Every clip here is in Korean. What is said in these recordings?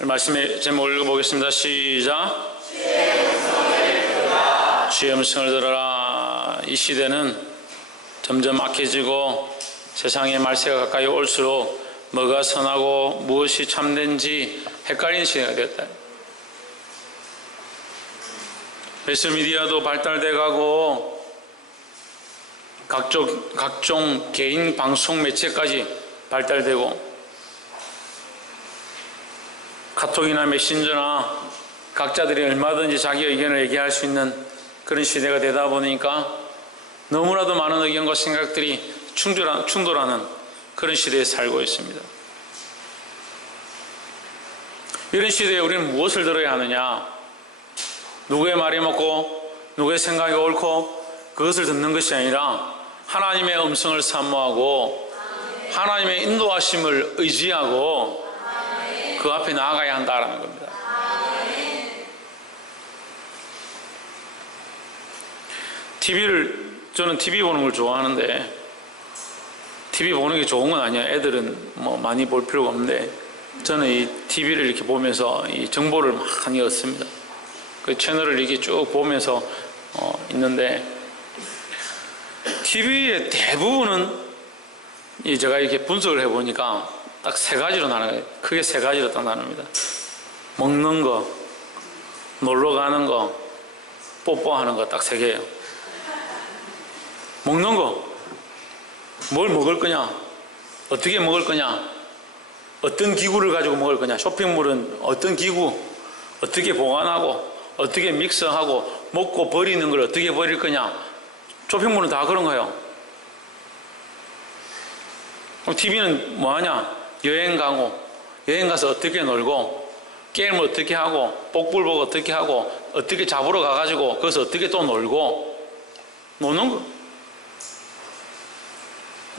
말씀의 제목을 읽어보겠습니다. 시작. 주의 음성을 들어라. 이 시대는 점점 악해지고 세상의 말세가 가까이 올수록 뭐가 선하고 무엇이 참된지 헷갈리는 시대가 되었다. 매스미디어도 발달돼 가고 각종 개인 방송 매체까지 발달되고 카톡이나 메신저나 각자들이 얼마든지 자기 의견을 얘기할 수 있는 그런 시대가 되다 보니까 너무나도 많은 의견과 생각들이 충돌하는 그런 시대에 살고 있습니다. 이런 시대에 우리는 무엇을 들어야 하느냐? 누구의 말이 맞고 누구의 생각이 옳고 그것을 듣는 것이 아니라 하나님의 음성을 사모하고 하나님의 인도하심을 의지하고 그 앞에 나아가야 한다는 겁니다. 저는 TV 보는 걸 좋아하는데 TV 보는 게 좋은 건 아니에요. 애들은 뭐 많이 볼 필요가 없는데 저는 이 TV를 이렇게 보면서 이 정보를 많이 얻습니다. 그 채널을 이렇게 쭉 보면서 있는데 TV의 대부분은 제가 이렇게 분석을 해보니까 딱 세 가지로 나눠요. 크게 세 가지로 딱 나눕니다. 먹는 거, 놀러 가는 거, 뽀뽀하는 거 딱 세 개예요. 먹는 거, 뭘 먹을 거냐, 어떻게 먹을 거냐, 어떤 기구를 가지고 먹을 거냐, 쇼핑몰은 어떤 기구, 어떻게 보관하고, 어떻게 믹서하고, 먹고 버리는 걸 어떻게 버릴 거냐, 쇼핑몰은 다 그런 거예요. TV는 뭐 하냐? 여행 가고, 여행 가서 어떻게 놀고, 게임을 어떻게 하고, 복불복 어떻게 하고, 어떻게 잡으러 가가지고, 거기서 어떻게 또 놀고, 노는 거.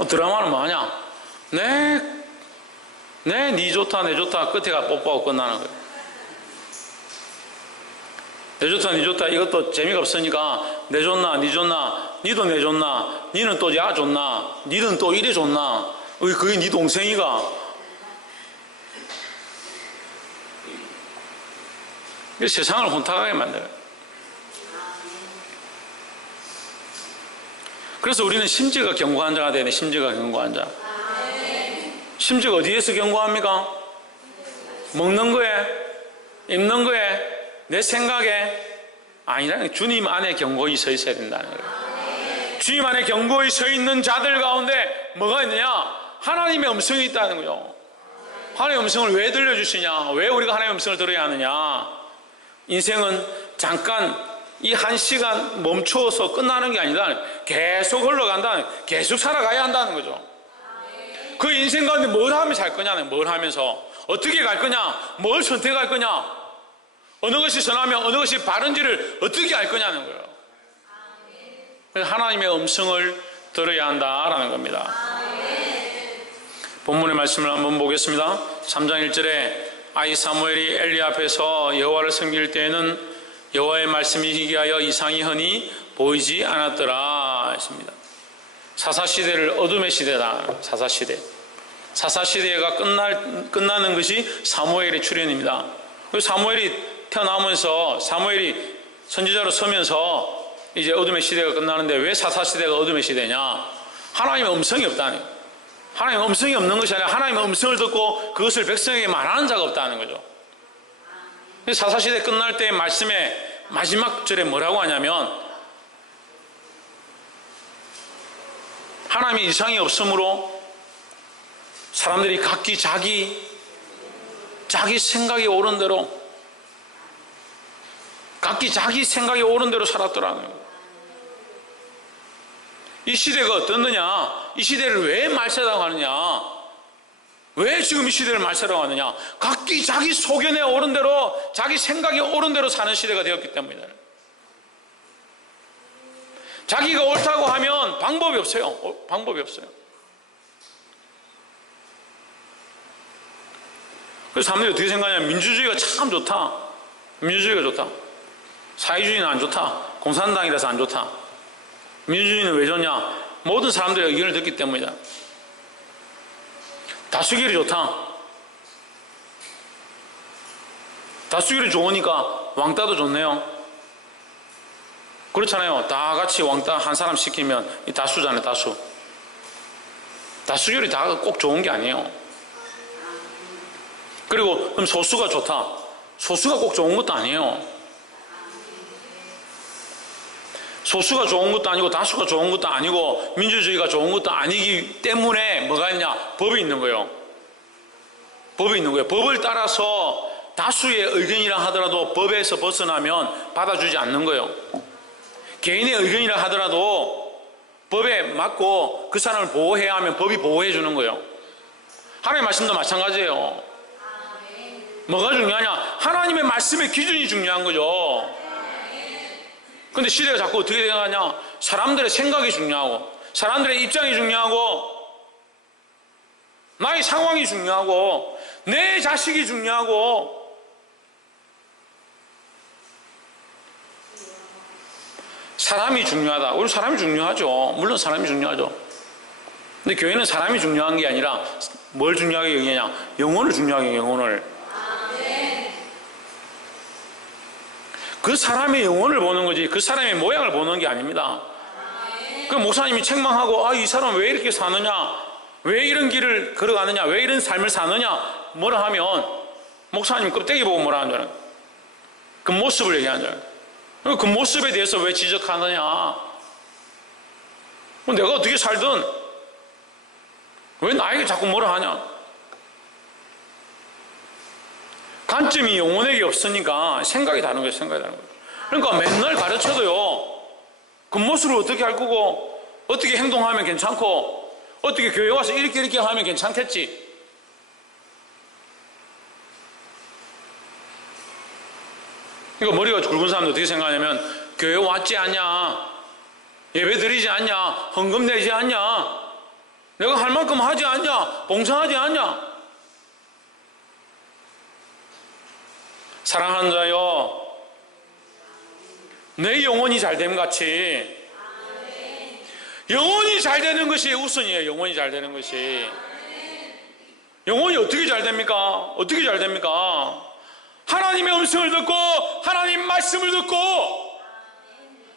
드라마는 뭐 하냐? 니 좋다, 내 좋다, 끝에가 뽀뽀하고 끝나는 거예요. 내 좋다, 니 좋다, 이것도 재미가 없으니까, 내 좋나, 니 좋나, 니도 내 좋나, 니는 또 야 좋나, 니는 또 이래 좋나, 그게 니 동생이가. 세상을 혼탁하게 만들어요. 그래서 우리는 심지가 견고한 자가 되네. 심지가 견고한 자. 심지가 어디에서 견고합니까? 먹는 거에, 입는 거에, 내 생각에 아니라 주님 안에 견고히 서 있어야 된다는 거예요. 주님 안에 견고히 서 있는 자들 가운데 뭐가 있느냐? 하나님의 음성이 있다는 거예요. 하나님의 음성을 왜 들려주시냐? 왜 우리가 하나님의 음성을 들어야 하느냐? 인생은 잠깐 이 한 시간 멈추어서 끝나는 게 아니라 계속 흘러간다. 계속 살아가야 한다는 거죠. 그 인생 가운데 뭘 하면 살 거냐는 뭘 하면서 어떻게 갈 거냐, 뭘 선택할 거냐, 어느 것이 선하며 어느 것이 바른지를 어떻게 알 거냐는 거예요. 그래서 하나님의 음성을 들어야 한다라는 겁니다. 본문의 말씀을 한번 보겠습니다. 3장 1절에 아이 사무엘이 엘리 앞에서 여호와를 섬길 때에는 여호와의 말씀이 희귀하여 이상이 흔히 보이지 않았더라 했습니다. 사사시대를 어둠의 시대다. 사사시대가 끝나는 것이 사무엘의 출현입니다. 사무엘이 태어나면서 사무엘이 선지자로 서면서 이제 어둠의 시대가 끝나는데 왜 사사시대가 어둠의 시대냐? 하나님의 음성이 없다는 거예요. 하나님의 음성이 없는 것이 아니라 하나님의 음성을 듣고 그것을 백성에게 말하는 자가 없다는 거죠. 사사시대 끝날 때 말씀의 마지막 절에 뭐라고 하냐면 하나님의 이상이 없으므로 사람들이 각기 자기 생각이 옳은 대로 각기 자기 생각이 옳은 대로 살았더라는 거예요. 이 시대가 어떻느냐? 이 시대를 왜 말세라고 하느냐? 왜 지금 이 시대를 말세라고 하느냐? 각기 자기 소견에 옳은 대로 자기 생각이 옳은 대로 사는 시대가 되었기 때문이다. 자기가 옳다고 하면 방법이 없어요. 그래서 사람들이 어떻게 생각하냐면 민주주의가 참 좋다. 민주주의가 좋다. 사회주의는 안 좋다. 공산당이라서 안 좋다. 민주주의는 왜 좋냐? 모든 사람들의 의견을 듣기 때문이다. 다수결이 좋다. 다수결이 좋으니까 왕따도 좋네요. 그렇잖아요. 다 같이 왕따 한 사람 시키면 이 다수잖아요. 다수. 다수결이 다 꼭 좋은 게 아니에요. 그리고 그럼 소수가 좋다. 소수가 꼭 좋은 것도 아니에요. 소수가 좋은 것도 아니고 다수가 좋은 것도 아니고 민주주의가 좋은 것도 아니기 때문에 뭐가 있냐? 법이 있는 거예요. 법이 있는 거예요. 법을 따라서 다수의 의견이라 하더라도 법에서 벗어나면 받아주지 않는 거예요. 개인의 의견이라 하더라도 법에 맞고 그 사람을 보호해야 하면 법이 보호해 주는 거예요. 하나님의 말씀도 마찬가지예요. 뭐가 중요하냐? 하나님의 말씀의 기준이 중요한 거죠. 근데 시대가 자꾸 어떻게 되어가냐? 사람들의 생각이 중요하고 사람들의 입장이 중요하고 나의 상황이 중요하고 내 자식이 중요하고 사람이 중요하다. 우리 사람이 중요하죠. 물론 사람이 중요하죠. 근데 교회는 사람이 중요한 게 아니라 뭘 중요하게 여기냐? 영혼을 중요하게 여기냐, 영혼을. 그 사람의 영혼을 보는 거지 그 사람의 모양을 보는 게 아닙니다. 그 목사님이 책망하고 이 사람 왜 이렇게 사느냐, 왜 이런 길을 걸어가느냐, 왜 이런 삶을 사느냐 뭐라 하면 목사님 껍데기 보고 뭐라 하는 줄 알아요. 그 모습을 얘기하는 줄 알아요. 그 모습에 대해서 왜 지적하느냐, 내가 어떻게 살든 왜 나에게 자꾸 뭐라 하냐. 관점이 영혼에게 없으니까 생각이 다른 거예요. 생각이 다른 거예요. 그러니까 맨날 가르쳐도요 겉모습을 어떻게 할 거고 어떻게 행동하면 괜찮고 어떻게 교회 와서 이렇게 하면 괜찮겠지. 그러니까 머리가 굵은 사람들 어떻게 생각하냐면 교회 왔지 않냐, 예배 드리지 않냐, 헌금 내지 않냐, 내가 할 만큼 하지 않냐, 봉사하지 않냐. 사랑하는 자여, 내 영혼이 잘됨 같이 영혼이 잘 되는 것이 우선이에요. 영혼이 잘 되는 것이. 영혼이 어떻게 잘 됩니까? 어떻게 잘 됩니까? 하나님의 음성을 듣고 하나님 말씀을 듣고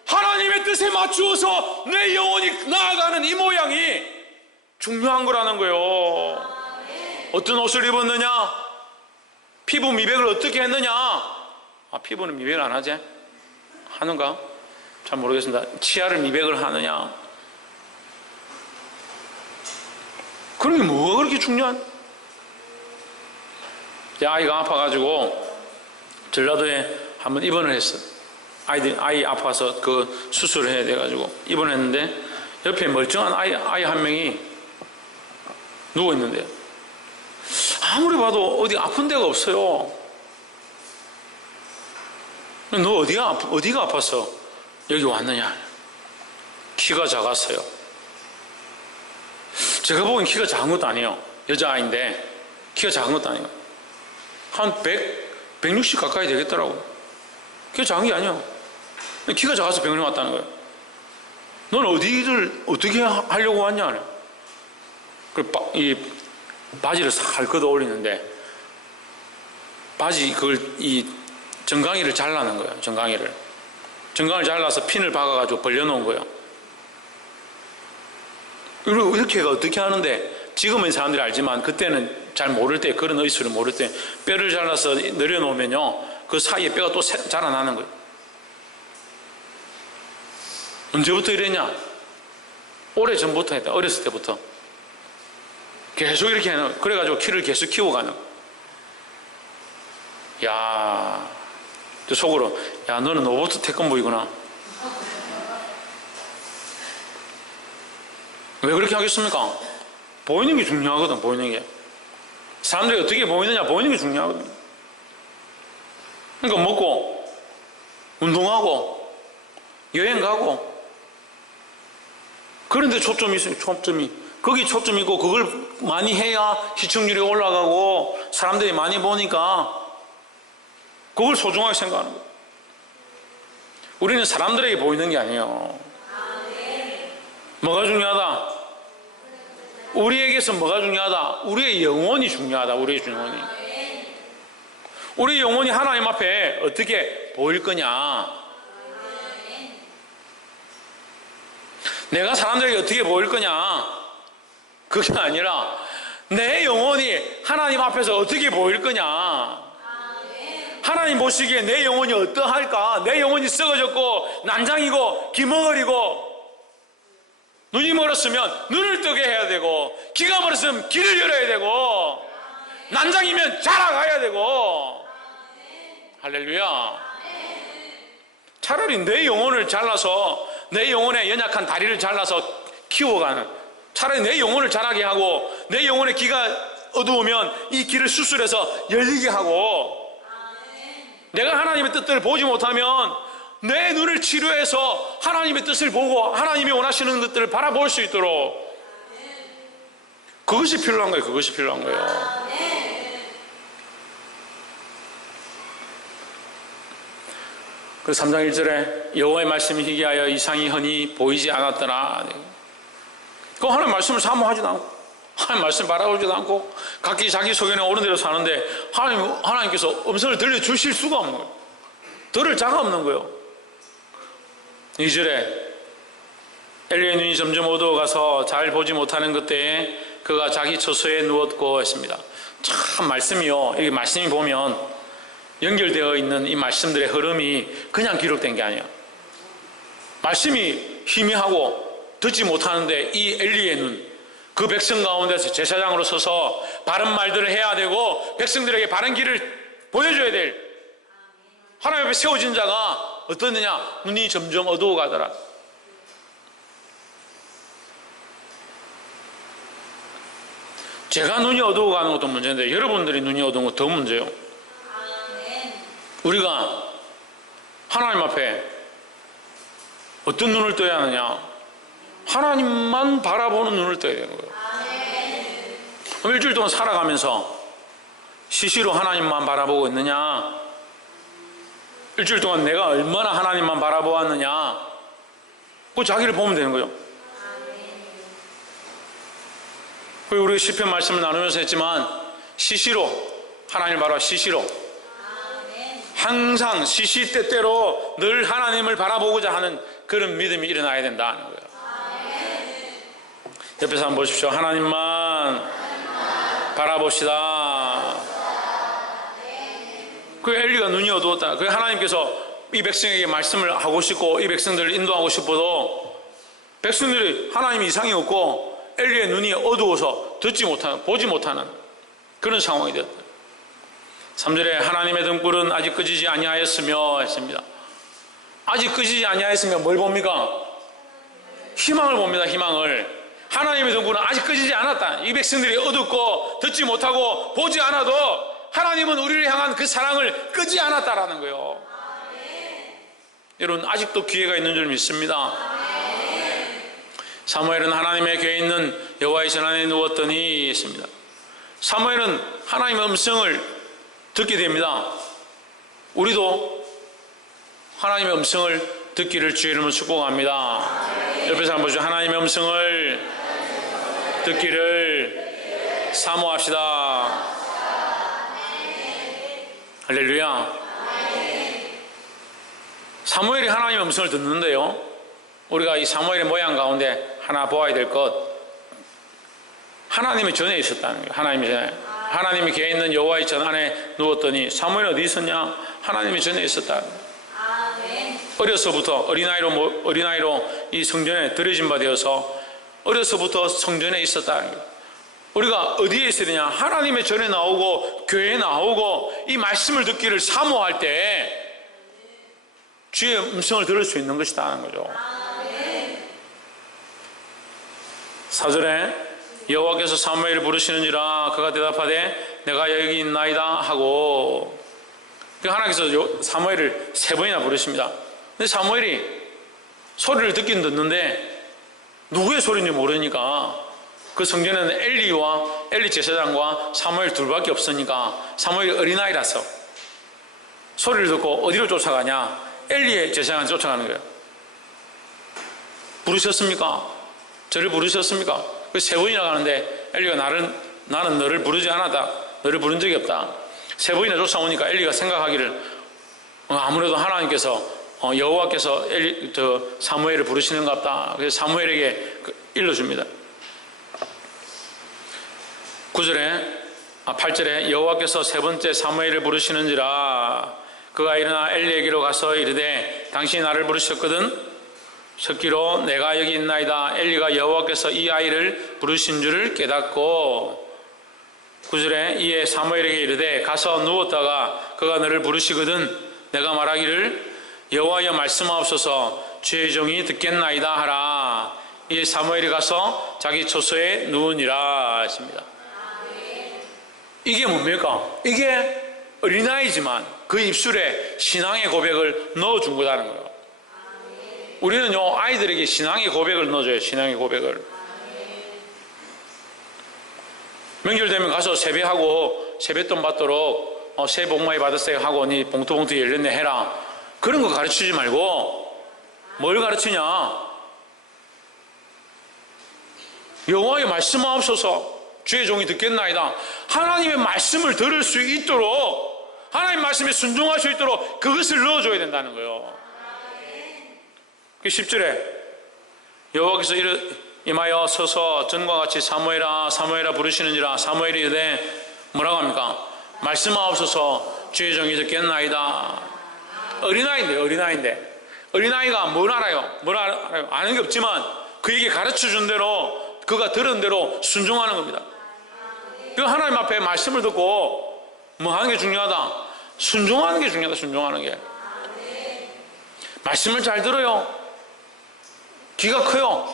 하나님의 뜻에 맞추어서 내 영혼이 나아가는 이 모양이 중요한 거라는 거예요. 어떤 옷을 입었느냐, 피부 미백을 어떻게 했느냐. 피부는 미백을 안 하지? 하는가? 잘 모르겠습니다. 치아를 미백을 하느냐. 그런 게 뭐가 그렇게 중요한? 제 아이가 아파가지고 전라도에 한번 입원을 했어. 아이 아파서 그 수술을 해야 돼가지고 입원했는데 옆에 멀쩡한 아이 한 명이 누워있는데요. 아무리 봐도 어디 아픈 데가 없어요. 너 어디가 아팠어? 여기 왔느냐? 키가 작았어요. 제가 보기엔 키가 작은 것도 아니에요. 여자아이인데 키가 작은 것도 아니에요. 한 160 가까이 되겠더라고. 키가 작은 게 아니에요. 키가 작아서 병원에 왔다는 거예요. 넌 어디를 어떻게 하려고 왔냐? 이 바지를 살 걷어 올리는데 바지 그걸 이 정강이를 잘라는 거예요. 정강이를 잘라서 핀을 박아가지고 벌려놓은 거예요. 이렇게가 어떻게 하는데 지금은 사람들이 알지만 그때는 잘 모를 때, 그런 의술을 모를 때 뼈를 잘라서 내려놓으면요 그 사이에 뼈가 또 자라나는 거예요. 언제부터 이랬냐? 오래전부터 했다. 어렸을 때부터 계속 이렇게 해놓은 거예요. 그래가지고 키를 계속 키워가는 거예요. 야, 속으로 야 너는 로버트 태권브이구나. 왜 그렇게 하겠습니까? 보이는 게 중요하거든. 보이는 게 사람들이 어떻게 보이느냐, 보이는 게 중요하거든. 그러니까 먹고 운동하고 여행 가고 그런데 초점이 있어요. 초점이 거기 초점이 있고 그걸 많이 해야 시청률이 올라가고 사람들이 많이 보니까 그걸 소중하게 생각하는 거예요. 우리는 사람들에게 보이는 게 아니에요. 뭐가 중요하다? 우리에게서 뭐가 중요하다? 우리의 영혼이 중요하다. 우리의 영혼이. 우리 영혼이 하나님 앞에 어떻게 보일 거냐? 내가 사람들에게 어떻게 보일 거냐? 그게 아니라 내 영혼이 하나님 앞에서 어떻게 보일 거냐? 하나님 보시기에 내 영혼이 어떠할까? 내 영혼이 썩어졌고 난장이고 기머거리고 눈이 멀었으면 눈을 뜨게 해야 되고 귀가 멀었으면 귀를 열어야 되고 난장이면 자라가야 되고 할렐루야. 차라리 내 영혼을 잘라서 내 영혼의 연약한 다리를 잘라서 키워가는, 차라리 내 영혼을 자라게 하고 내 영혼의 귀가 어두우면 이 귀를 수술해서 열리게 하고, 내가 하나님의 뜻을 보지 못하면 내 눈을 치료해서 하나님의 뜻을 보고 하나님이 원하시는 것들을 바라볼 수 있도록, 그것이 필요한 거예요. 그것이 필요한 거예요. 그 3장 1절에 여호와의 말씀이 희귀하여 이상이 흔히 보이지 않았더라. 그 하나님 말씀을 사모하지도 않고 하나님 말씀 바라보지도 않고 각기 자기 소견에 옳은 대로 사는데 하나님께서 음성을 들려주실 수가 없는 거예요. 들을 자가 없는 거예요. 2절에 엘리의 눈이 점점 어두워가서 잘 보지 못하는 그때에 그가 자기 처소에 누웠고 했습니다. 참 말씀이요, 이 말씀이 보면 연결되어 있는 이 말씀들의 흐름이 그냥 기록된 게 아니야. 말씀이 희미하고 듣지 못하는데 이 엘리의 눈, 그 백성 가운데서 제사장으로 서서 바른 말들을 해야 되고 백성들에게 바른 길을 보여줘야 될 하나님 앞에 세워진 자가 어떻느냐? 눈이 점점 어두워가더라. 제가 눈이 어두워가는 것도 문제인데 여러분들이 눈이 어두운 거 더 문제예요. 우리가 하나님 앞에 어떤 눈을 떠야 하느냐? 하나님만 바라보는 눈을 떠야 되는 거예요. 그럼 일주일 동안 살아가면서 시시로 하나님만 바라보고 있느냐? 일주일 동안 내가 얼마나 하나님만 바라보았느냐? 그 자기를 보면 되는 거예요. 우리 시편 말씀을 나누면서 했지만 시시로 하나님을 바라봐. 시시로 항상 시시때때로 늘 하나님을 바라보고자 하는 그런 믿음이 일어나야 된다는 거예요. 옆에서 한번 보십시오. 하나님만 바라봅시다. 그 엘리가 눈이 어두웠다. 그 하나님께서 이 백성에게 말씀을 하고 싶고 이 백성들을 인도하고 싶어도 백성들이 하나님이 이상이 없고 엘리의 눈이 어두워서 듣지 못하는, 보지 못하는 그런 상황이 되었다. 3절에 하나님의 등불은 아직 끄지지 아니하였으며 했습니다. 아직 끄지지 아니하였으며 뭘 봅니까? 희망을 봅니다. 희망을. 하나님의 등불은 아직 끄지지 않았다. 이 백성들이 어둡고 듣지 못하고 보지 않아도 하나님은 우리를 향한 그 사랑을 끄지 않았다라는 거예요. 여러분 아직도 기회가 있는 줄 믿습니다. 사무엘은 하나님의 궤에 있는 여호와의 전안에 누웠더니 했습니다. 사무엘은 하나님의 음성을 듣게 됩니다. 우리도 하나님의 음성을 듣기를 주의 이름으로 축복합니다. 옆에서 한번 보시죠. 하나님의 음성을 듣기를 사모합시다. 할렐루야. 사무엘이 하나님의 음성을 듣는데요, 우리가 이 사무엘의 모양 가운데 하나 보아야 될 것, 하나님의 전에 있었다는 거예요. 하나님의 전에. 하나님이 궤에 있는 여호와의 전 안에 누웠더니 사무엘이 어디 있었냐? 하나님의 전에 있었다. 어려서부터 어린아이로 이 성전에 들여진 바 되어서 어려서부터 성전에 있었다. 우리가 어디에 있어야 되냐? 하나님의 전에 나오고 교회에 나오고 이 말씀을 듣기를 사모할 때 주의 음성을 들을 수 있는 것이다 하는 거죠. 4절에 여호와께서 사무엘을 부르시는지라 그가 대답하되 내가 여기 있나이다 하고, 하나님께서 사무엘을 3번이나 부르십니다. 근데 사무엘이 소리를 듣긴 듣는데 누구의 소리인지 모르니까 그 성전에는 엘리 제사장과 사무엘 둘밖에 없으니까 사무엘이 어린아이라서 소리를 듣고 어디로 쫓아가냐? 엘리의 제사장한테 쫓아가는 거예요. 부르셨습니까? 저를 부르셨습니까? 그 3번이나 가는데 엘리가 나는 너를 부르지 않았다. 너를 부른 적이 없다. 세 번이나 쫓아오니까 엘리가 생각하기를 아무래도 하나님께서 여호와께서 사무엘을 부르시는가 보다. 그래서 사무엘에게 일러줍니다. 8절에 여호와께서 세 번째 사무엘을 부르시는지라. 그가 일어나 엘리에게로 가서 이르되 당신이 나를 부르셨거든. 석기로 내가 여기 있나이다. 엘리가 여호와께서 이 아이를 부르신 줄을 깨닫고 9절에 이에 사무엘에게 이르되 가서 누웠다가 그가 너를 부르시거든 내가 말하기를 여호와여 말씀하옵소서 주의 종이 듣겠나이다 하라. 이에 사무엘이 가서 자기 처소에 누우니라 하십니다. 이게 뭡니까? 이게 어린아이지만 그 입술에 신앙의 고백을 넣어준 거라는 거예요. 우리는요 아이들에게 신앙의 고백을 넣어줘요. 신앙의 고백을. 명절 되면 가서 세배하고 세뱃돈 받도록 새해 복 많이 받으세요 하고 니 봉투 열렸네 해라. 그런 거 가르치지 말고 뭘 가르치냐? 여호와의 말씀하옵소서 주의 종이 듣겠나이다. 하나님의 말씀을 들을 수 있도록 하나님 말씀에 순종할 수 있도록 그것을 넣어줘야 된다는 거예요. 10절에 여호와께서 임하여 서서 전과 같이 사무엘아 사무엘아 부르시는지라. 사무엘이 이르되 뭐라고 합니까? 말씀하옵소서 주의 종이 듣겠나이다. 어린아이인데 어린아이가 뭘 알아요? 아는 게 없지만 그에게 가르쳐준 대로 그가 들은 대로 순종하는 겁니다. 그 하나님 앞에 말씀을 듣고 뭐 하는 게 중요하다? 순종하는 게 중요하다. 순종하는 게. 말씀을 잘 들어요. 귀가 커요.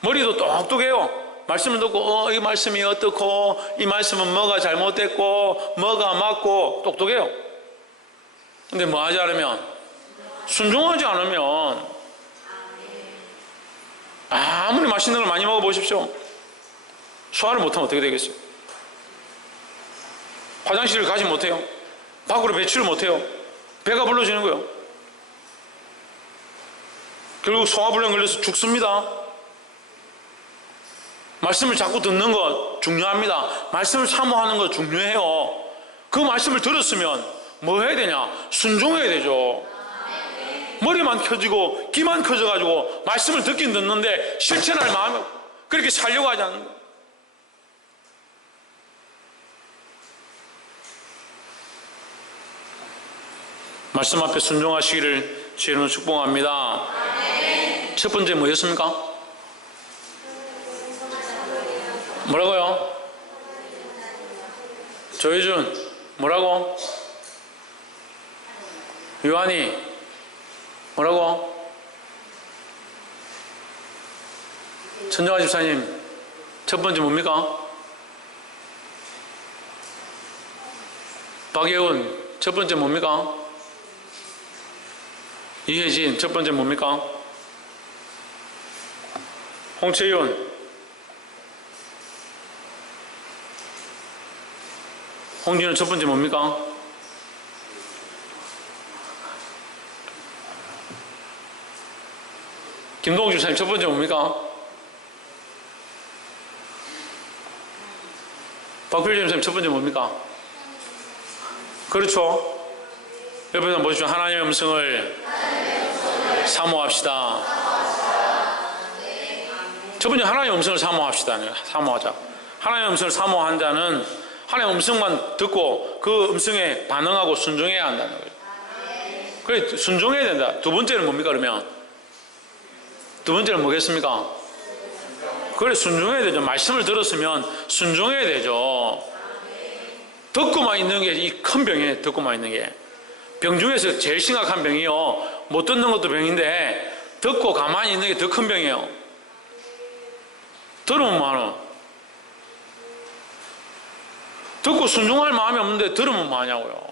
머리도 똑똑해요. 말씀을 듣고 이 말씀이 어떻고 이 말씀은 뭐가 잘못됐고 뭐가 맞고 똑똑해요. 근데 뭐 하지 않으면 순종하지 않으면 아무리 맛있는 걸 많이 먹어보십시오. 소화를 못하면 어떻게 되겠어요? 화장실을 가지 못해요. 밖으로 배출을 못해요. 배가 불러지는 거예요. 결국 소화불량 걸려서 죽습니다. 말씀을 자꾸 듣는 것 중요합니다. 말씀을 사모하는 것 중요해요. 그 말씀을 들었으면 뭐 해야 되냐? 순종해야 되죠. 머리만 켜지고 귀만 켜져가지고 말씀을 듣긴 듣는데 실천할 마음이 그렇게 살려고 하지 않는 거예요. 말씀 앞에 순종하시기를 주님으로 축복합니다. 첫 번째 뭐였습니까? 뭐라고요? 조혜준 뭐라고? 요한이 뭐라고? 천정아 집사님 첫 번째 뭡니까? 박예훈 첫 번째 뭡니까? 이혜진 첫 번째 뭡니까? 홍채윤 홍진은 첫 번째 뭡니까? 김동욱 집사님 첫 번째 뭡니까? 박필재 집사님 첫 번째 뭡니까? 그렇죠. 옆에서 한번 보십시오. 하나님의 음성을 사모합시다. 첫 번째 하나님의 음성을 사모합시다. 사모하자. 하나님의 음성을 사모한 자는 하나님의 음성만 듣고 그 음성에 반응하고 순종해야 한다는 거예요. 그래 순종해야 된다. 두 번째는 뭡니까 그러면? 두 번째는 뭐겠습니까? 그래 순종해야 되죠. 말씀을 들었으면 순종해야 되죠. 듣고만 있는 게 이 큰 병이에요. 듣고만 있는 게. 병 중에서 제일 심각한 병이요. 못 듣는 것도 병인데 듣고 가만히 있는 게 더 큰 병이에요. 들으면 많아. 듣고 순종할 마음이 없는데 들으면 뭐하냐고요.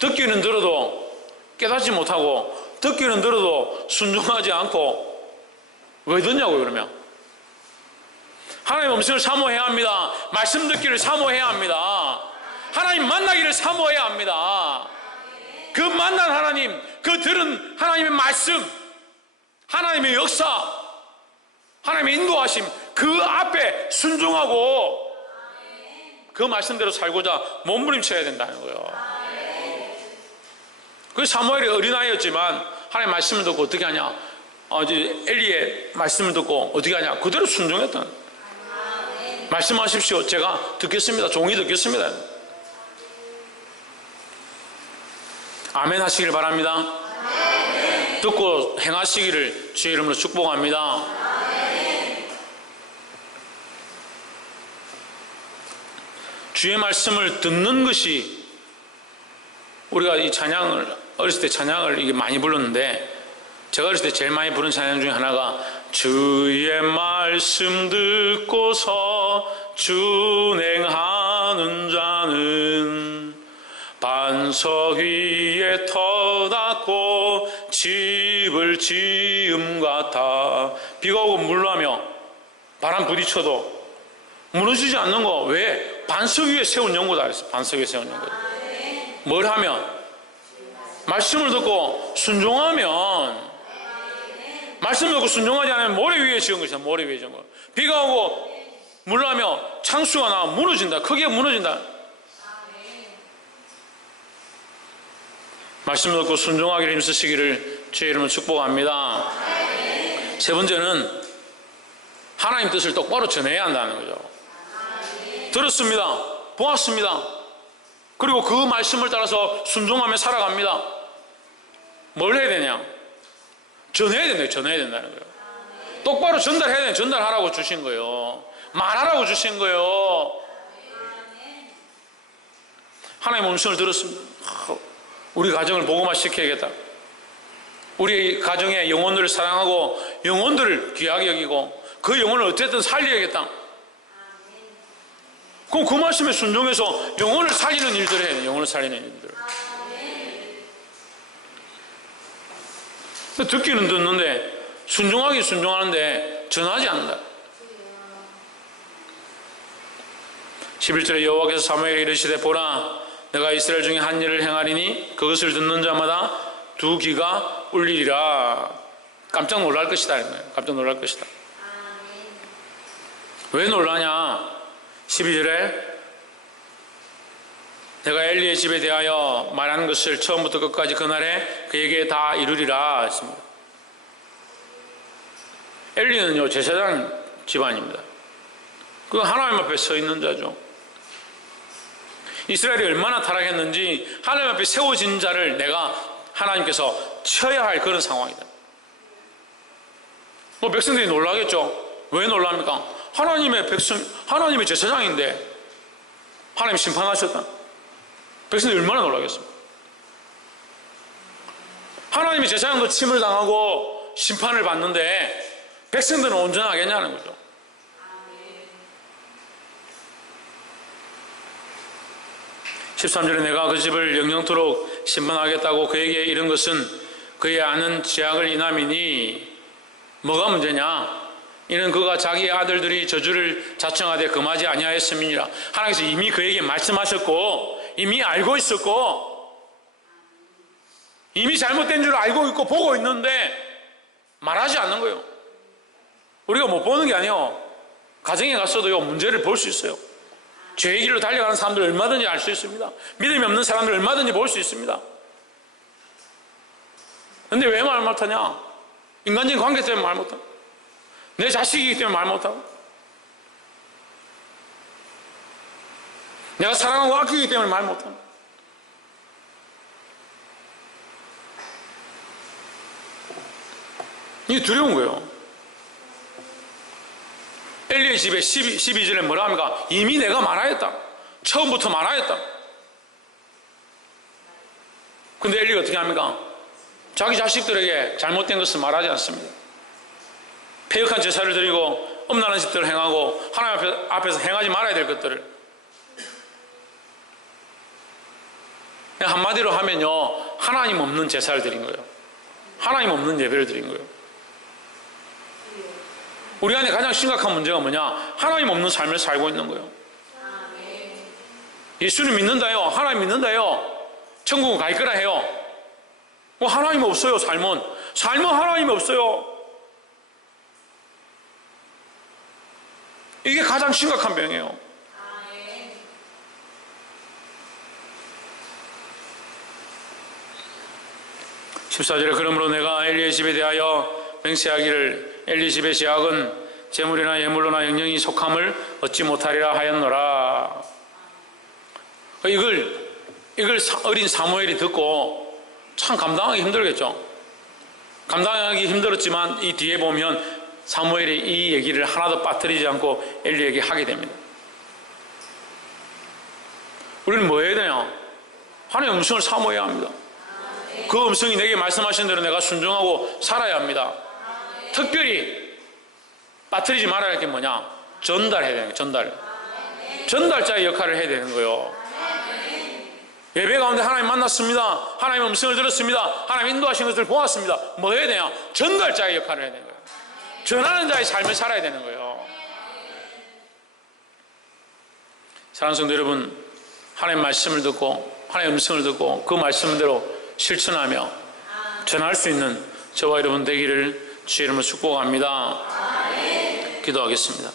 듣기는 들어도 깨닫지 못하고 듣기는 들어도 순종하지 않고 왜 듣냐고요 그러면. 하나님의 음성을 사모해야 합니다. 말씀 듣기를 사모해야 합니다. 하나님 만나기를 사모해야 합니다. 그 만난 하나님, 그 들은 하나님의 말씀, 하나님의 역사, 하나님의 인도하심 그 앞에 순종하고 그 말씀대로 살고자 몸부림쳐야 된다는 거예요. 그 사무엘이 어린아이였지만 하나님의 말씀을 듣고 어떻게 하냐? 엘리의 말씀을 듣고 어떻게 하냐? 그대로 순종했던. 말씀하십시오. 제가 듣겠습니다. 종이 듣겠습니다. 아멘 하시길 바랍니다. 듣고 행하시기를 주의 이름으로 축복합니다. 주의 말씀을 듣는 것이, 우리가 이 찬양을 어렸을 때 찬양을 이게 많이 불렀는데, 제가 어렸을 때 제일 많이 부른 찬양 중에 하나가 주의 말씀 듣고서 준행하는 자는 반석 위에 터닫고 집을 지음 같아. 비가 오고 물나며 바람 부딪혀도 무너지지 않는 거. 왜? 반석 위에 세운 연고다 그랬어. 반석 위에 세운 연고다. 뭘 하면? 말씀을 듣고 순종하면. 말씀을 듣고 순종하지 않으면 모래 위에 지은 것이다. 모래 위에 지은 거. 비가 오고 물나며 창수가 나와 무너진다. 크게 무너진다. 말씀을 듣고 순종하기를 힘쓰시기를 주의 이름으로 축복합니다. 세 번째는 하나님 뜻을 똑바로 전해야 한다는 거죠. 들었습니다. 보았습니다. 그리고 그 말씀을 따라서 순종하며 살아갑니다. 뭘 해야 되냐? 전해야 된다. 전해야 된다는 거예요. 똑바로 전달해야 되냐? 전달하라고 주신 거예요. 말하라고 주신 거예요. 하나님의 음성을 들었습니다. 우리 가정을 복음화 시켜야겠다. 우리 가정의 영혼들을 사랑하고 영혼들을 귀하게 여기고 그 영혼을 어쨌든 살려야겠다. 그럼 그 말씀에 순종해서 영혼을 살리는 일들을 해야 돼요. 영혼을 살리는 일들. 듣기는 듣는데 순종하긴 순종하는데 전하지 않는다. 11절에 여호와께서 사무엘에게 이르시되 보라 내가 이스라엘 중에 한 일을 행하리니 그것을 듣는 자마다 두 귀가 울리리라. 깜짝 놀랄 것이다. 깜짝 놀랄 것이다. 왜 놀라냐? 12절에 내가 엘리의 집에 대하여 말하는 것을 처음부터 끝까지 그날에 그에게 다 이루리라 했습니다. 엘리는요 제사장 집안입니다. 그 하나님 앞에 서 있는 자죠. 이스라엘이 얼마나 타락했는지 하나님 앞에 세워진 자를 내가 하나님께서 쳐야 할 그런 상황이다. 뭐 백성들이 놀라겠죠. 왜 놀랍니까? 하나님의 백성, 하나님의 제사장인데 하나님 심판하셨다. 백성들이 얼마나 놀라겠습니까? 하나님의 제사장도 침을 당하고 심판을 받는데 백성들은 온전하겠냐는 거죠. 십 13절에 내가 그 집을 영영토록 심판하겠다고 그에게 이른 것은 그의 아는 죄악을 인함이니 뭐가 문제냐? 이는 그가 자기 아들들이 저주를 자청하되 금하지 아니하였음이니라. 하나님께서 이미 그에게 말씀하셨고 이미 알고 있었고 이미 잘못된 줄 알고 있고 보고 있는데 말하지 않는 거예요. 우리가 못 보는 게 아니에요. 가정에 갔어도요 문제를 볼 수 있어요. 죄의 길로 달려가는 사람들 얼마든지 알 수 있습니다. 믿음이 없는 사람들 얼마든지 볼 수 있습니다. 근데 왜 말 못하냐? 인간적인 관계 때문에 말 못하고 내 자식이기 때문에 말 못하고 내가 사랑하고 아끼기 때문에 말 못하고 이게 두려운 거예요. 엘리의 집에 12절에 뭐라 합니까? 이미 내가 말하였다. 처음부터 말하였다. 근데 엘리가 어떻게 합니까? 자기 자식들에게 잘못된 것을 말하지 않습니다. 패역한 제사를 드리고 엄란한 짓들을 행하고 하나님 앞에서 행하지 말아야 될 것들을 한마디로 하면요 하나님 없는 제사를 드린 거예요. 하나님 없는 예배를 드린 거예요. 우리 안에 가장 심각한 문제가 뭐냐? 하나님 없는 삶을 살고 있는 거예요. 예수를 믿는다요. 하나님 믿는다요. 천국은 갈 거라 해요. 뭐 하나님 없어요. 삶은 하나님이 없어요. 이게 가장 심각한 병이에요. 14절에 그러므로 내가 엘리의 집에 대하여 맹세하기를 엘리 집의 제약은 재물이나 예물로나 영영이 속함을 얻지 못하리라 하였노라. 이걸 어린 사무엘이 듣고 참 감당하기 힘들겠죠. 감당하기 힘들었지만 이 뒤에 보면 사무엘이 이 얘기를 하나도 빠뜨리지 않고 엘리에게 하게 됩니다. 우리는 뭐 해야 되냐? 하나님의 음성을 사모해야 합니다. 그 음성이 내게 말씀하신 대로 내가 순종하고 살아야 합니다. 특별히 빠뜨리지 말아야 할 게 뭐냐? 전달해야 되는 거예요. 전달자의 역할을 해야 되는 거예요. 예배 가운데 하나님 만났습니다. 하나님의 음성을 들었습니다. 하나님 인도하신 것을 보았습니다. 뭐 해야 되냐? 전달자의 역할을 해야 되는 거예요. 전하는 자의 삶을 살아야 되는 거예요. 사랑하는 성도 여러분, 하나님의 말씀을 듣고 하나님의 음성을 듣고 그 말씀대로 실천하며 전할 수 있는 저와 여러분 되기를 주의 이름으로 축복합니다. 기도하겠습니다.